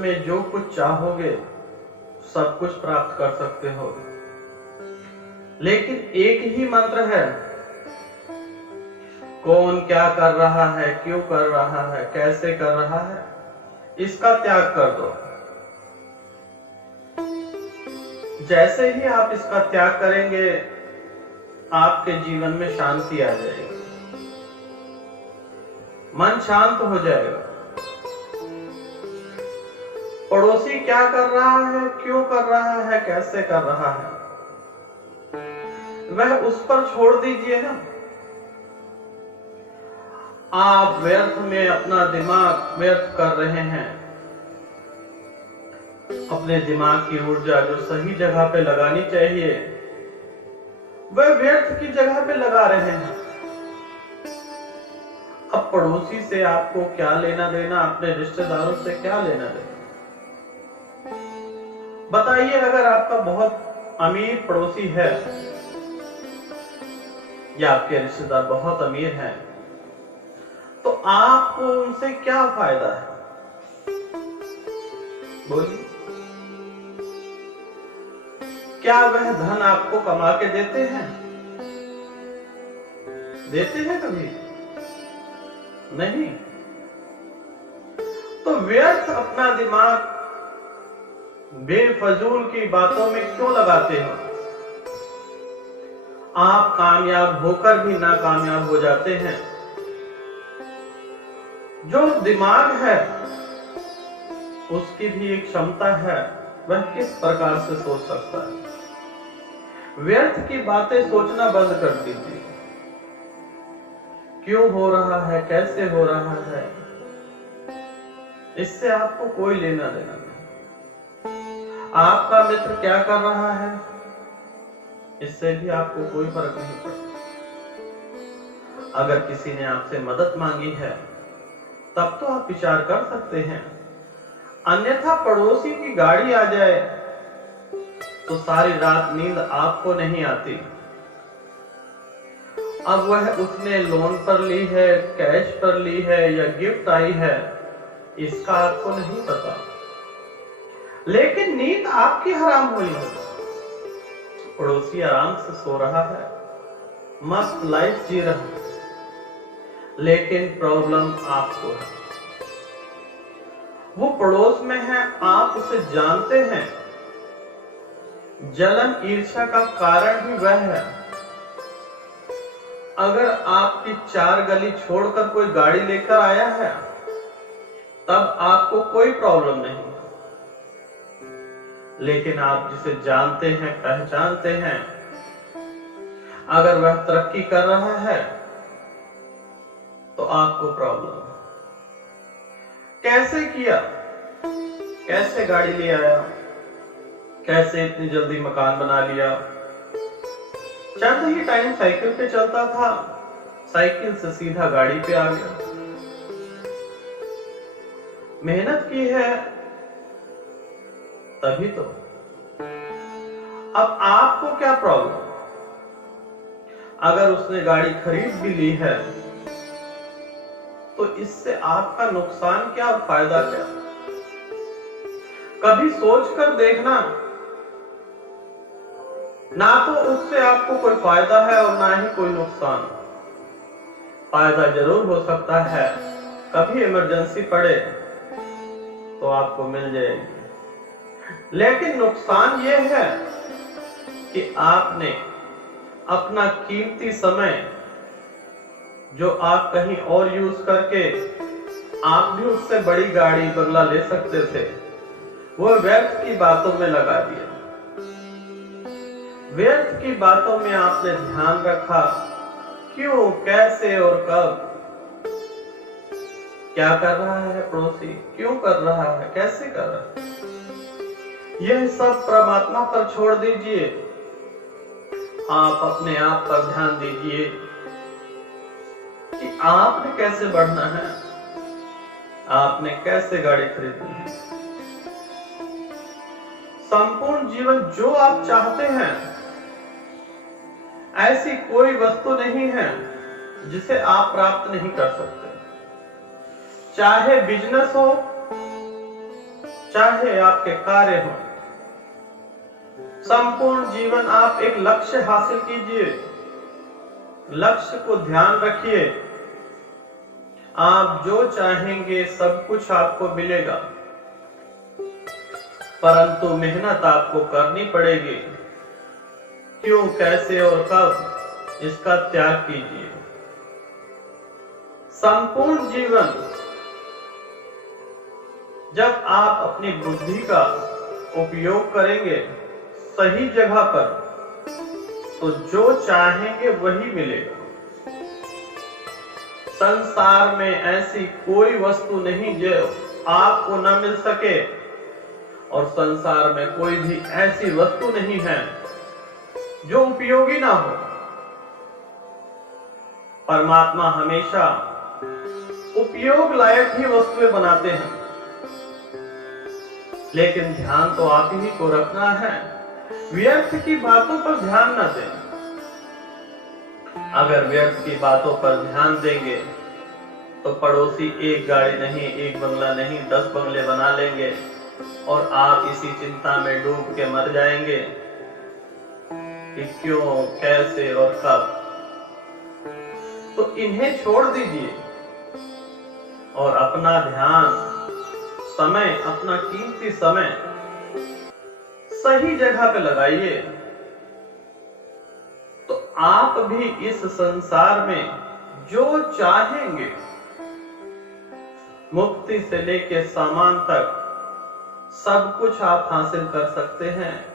में जो कुछ चाहोगे सब कुछ प्राप्त कर सकते हो, लेकिन एक ही मंत्र है, कौन क्या कर रहा है, क्यों कर रहा है, कैसे कर रहा है, इसका त्याग कर दो। जैसे ही आप इसका त्याग करेंगे आपके जीवन में शांति आ जाएगी, मन शांत हो जाएगा। पड़ोसी क्या कर रहा है, क्यों कर रहा है, कैसे कर रहा है, वह उस पर छोड़ दीजिए ना। आप व्यर्थ में अपना दिमाग व्यर्थ कर रहे हैं। अपने दिमाग की ऊर्जा जो सही जगह पे लगानी चाहिए वह व्यर्थ की जगह पे लगा रहे हैं। अब पड़ोसी से आपको क्या लेना देना, अपने रिश्तेदारों से क्या लेना देना? बताइए, अगर आपका बहुत अमीर पड़ोसी है या आपके रिश्तेदार बहुत अमीर हैं, तो आपको उनसे क्या फायदा है? बोलिए, क्या वह धन आपको कमा के देते हैं? देते हैं कभी? नहीं। तो व्यर्थ अपना दिमाग बेफजूल की बातों में क्यों लगाते हो? आप कामयाब होकर भी नाकामयाब हो जाते हैं। जो दिमाग है उसकी भी एक क्षमता है, वह किस प्रकार से सोच सकता है। व्यर्थ की बातें सोचना बंद कर दीजिए। क्यों हो रहा है, कैसे हो रहा है, इससे आपको कोई लेना देना नहीं। आपका मित्र क्या कर रहा है, इससे भी आपको कोई फर्क नहीं पड़ता। अगर किसी ने आपसे मदद मांगी है तब तो आप विचार कर सकते हैं, अन्यथा पड़ोसी की गाड़ी आ जाए तो सारी रात नींद आपको नहीं आती। अब वह उसने लोन पर ली है, कैश पर ली है या गिफ्ट आई है, इसका आपको नहीं पता, लेकिन नींद आपकी हराम हुई है। पड़ोसी आराम से सो रहा है, मस्त लाइफ जी रहा है, लेकिन प्रॉब्लम आपको है। वो पड़ोस में है, आप उसे जानते हैं। जलन ईर्ष्या का कारण ही वह है। अगर आपकी 4 गली छोड़कर कोई गाड़ी लेकर आया है तब आपको कोई प्रॉब्लम नहीं, लेकिन आप जिसे जानते हैं, पहचानते हैं, अगर वह तरक्की कर रहा है तो आपको प्रॉब्लम। कैसे किया, कैसे गाड़ी ले आया, कैसे इतनी जल्दी मकान बना लिया? चंद ही टाइम साइकिल पे चलता था, साइकिल से सीधा गाड़ी पे आ गया। मेहनत की है तभी तो। अब आपको क्या प्रॉब्लम? अगर उसने गाड़ी खरीद भी ली है तो इससे आपका नुकसान क्या और फायदा क्या? कभी सोच कर देखना, ना तो उससे आपको कोई फायदा है और ना ही कोई नुकसान। फायदा जरूर हो सकता है, कभी इमरजेंसी पड़े तो आपको मिल जाएगी, लेकिन नुकसान यह है कि आपने अपना कीमती समय जो आप कहीं और यूज करके आप भी उससे बड़ी गाड़ी बंगला ले सकते थे, वो व्यर्थ की बातों में लगा दिया। व्यर्थ की बातों में आपने ध्यान रखा, क्यों, कैसे और कब, क्या कर रहा है पड़ोसी, क्यों कर रहा है, कैसे कर रहा है, यह सब परमात्मा पर छोड़ दीजिए। आप अपने आप पर ध्यान दीजिए कि आपने कैसे बढ़ना है, आपने कैसे गाड़ी खरीदनी है। संपूर्ण जीवन जो आप चाहते हैं, ऐसी कोई वस्तु नहीं है जिसे आप प्राप्त नहीं कर सकते। चाहे बिजनेस हो, चाहे आपके कार्य हो। संपूर्ण जीवन आप एक लक्ष्य हासिल कीजिए, लक्ष्य को ध्यान रखिए। आप जो चाहेंगे सब कुछ आपको मिलेगा, परंतु मेहनत आपको करनी पड़ेगी। क्यों, कैसे और कब, इसका त्याग कीजिए। संपूर्ण जीवन जब आप अपनी बुद्धि का उपयोग करेंगे सही जगह पर, तो जो चाहेंगे वही मिलेगा। संसार में ऐसी कोई वस्तु नहीं जो आपको न मिल सके, और संसार में कोई भी ऐसी वस्तु नहीं है जो उपयोगी ना हो। परमात्मा हमेशा उपयोग लायक ही वस्तुएं बनाते हैं, लेकिन ध्यान तो आप ही को रखना है। व्यर्थ की बातों पर ध्यान न दें। अगर व्यर्थ की बातों पर ध्यान देंगे तो पड़ोसी एक गाड़ी नहीं, एक बंगला नहीं, 10 बंगले बना लेंगे और आप इसी चिंता में डूब के मर जाएंगे कि क्यों, कैसे और कब। तो इन्हें छोड़ दीजिए और अपना ध्यान, समय, अपना कीमती समय सही जगह पे लगाइए, तो आप भी इस संसार में जो चाहेंगे, मुक्ति से लेके सामान तक सब कुछ आप हासिल कर सकते हैं।